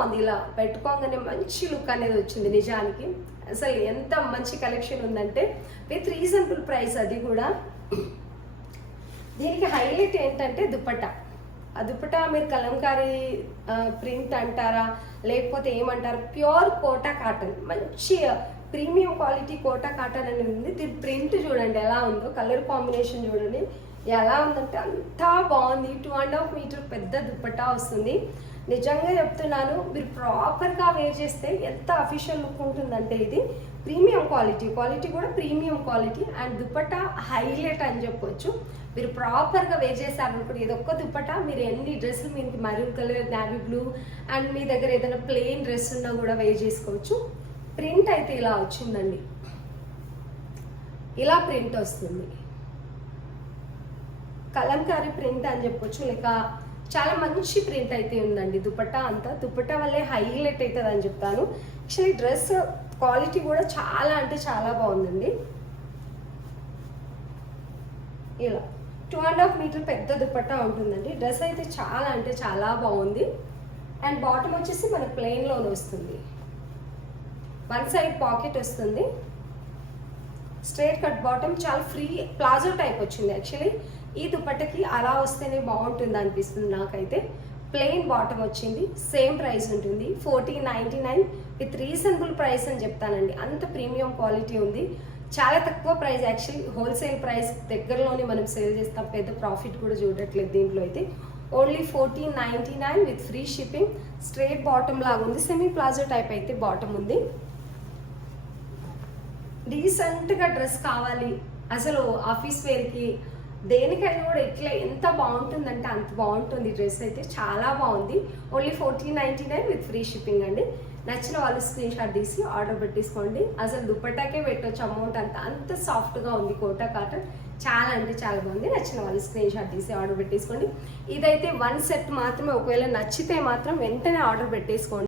బాగుంది. ఇలా పెట్టుకోగానే మంచి లుక్ అనేది వచ్చింది. నిజానికి అసలు ఎంత మంచి కలెక్షన్ ఉందంటే విత్ రీజనబుల్ ప్రైస్. అది కూడా దీనికి హైలైట్ ఏంటంటే దుపట్టా. ఆ దుపట్టా మీరు కలంకారీ ప్రింట్ అంటారా లేకపోతే ఏమంటారు, ప్యూర్ కోటా కాటన్, మంచి ప్రీమియం క్వాలిటీ కోటా కాటన్ అని ఉంది. దీని ప్రింట్ చూడండి ఎలా ఉందో, కలర్ కాంబినేషన్ చూడండి ఎలా ఉందంటే అంతా బాగుంది. 2.5 మీటర్ పెద్ద దుపట్టా వస్తుంది. నిజంగా చెప్తున్నాను, మీరు ప్రాపర్గా వేర్ చేస్తే ఎంత అఫీషియల్ లుక్ ఉంటుందంటే ఇది ప్రీమియం క్వాలిటీ కూడా premium quality. And dupatta highlight అని చెప్పొచ్చు. మీరు ప్రాపర్గా వేర్ చేశారనుకోండి, ఇదొక్క దుపట్టా మీరు ఎన్ని డ్రెస్సులు, మీకు maroon colour, navy blue and మీ దగ్గర ఏదైనా ప్లెయిన్ డ్రెస్ ఉన్నా కూడా వేర్ చేసుకోవచ్చు. ప్రింట్ అయితే ఇలా వచ్చిందండి, ఇలా ప్రింట్ వస్తుంది. కలంకారీ ప్రింట్ అని చెప్పొచ్చు, లేక చాలా మంచి ప్రింట్ అయితే ఉందండి. దుపట్టా అంతా దుపట్టా వల్లే హైలైట్ అవుతుంది అని చెప్తాను. యాక్చువల్లీ డ్రెస్ క్వాలిటీ కూడా చాలా అంటే చాలా బాగుందండి. ఇలా 2.5 మీటర్ పెద్ద దుపట్టా ఉంటుందండి. డ్రెస్ అయితే చాలా అంటే చాలా బాగుంది. అండ్ బాటమ్ వచ్చేసి మనకు ప్లెయిన్లోనే వస్తుంది. వన్ సైడ్ పాకెట్ వస్తుంది, స్ట్రైట్ కట్ బాటమ్, చాలా ఫ్రీ ప్లాజో టైప్ వచ్చింది. యాక్చువల్లీ ఈ దుపట్టకి అలా వస్తేనే బాగుంటుంది అనిపిస్తుంది నాకైతే. ప్లెయిన్ బాటమ్ వచ్చింది, సేమ్ ప్రైస్ ఉంటుంది 1499 విత్ రీజనబుల్ ప్రైస్ అని చెప్తానండి. అంత ప్రీమియం క్వాలిటీ ఉంది, చాలా తక్కువ ప్రైస్. యాక్చువల్లీ హోల్సేల్ ప్రైస్ దగ్గరలోనే మనం సేల్ చేస్తాం, పెద్ద ప్రాఫిట్ కూడా చూడట్లేదు దీంట్లో అయితే. Only 1499 with free shipping. Straight bottom లాగా ఉంది, సెమీ ప్లాజో టైప్ అయితే బాటమ్ ఉంది. డీసెంట్గా డ్రెస్ కావాలి అసలు ఆఫీస్ వేర్కి దేనికైనా కూడా ఇట్లా ఎంత బాగుంటుందంటే అంత బాగుంటుంది. డ్రెస్ అయితే చాలా బాగుంది. ఓన్లీ 1499 విత్ ఫ్రీ షిప్పింగ్ అండి. నచ్చిన వాళ్ళు స్క్రీన్ షాట్ తీసి ఆర్డర్ పెట్టేసుకోండి. అసలు దుపట్టాకే పెట్టొచ్చు అమౌంట్, అంత సాఫ్ట్గా ఉంది కోటా కాటన్. చాలా అంటే చాలా బాగుంది. నచ్చిన వాళ్ళు స్క్రీన్ షాట్ తీసి ఆర్డర్ పెట్టేసుకోండి. ఇదైతే 1 సెట్ మాత్రమే, ఒకవేళ నచ్చితే మాత్రం వెంటనే ఆర్డర్ పెట్టేసుకోండి.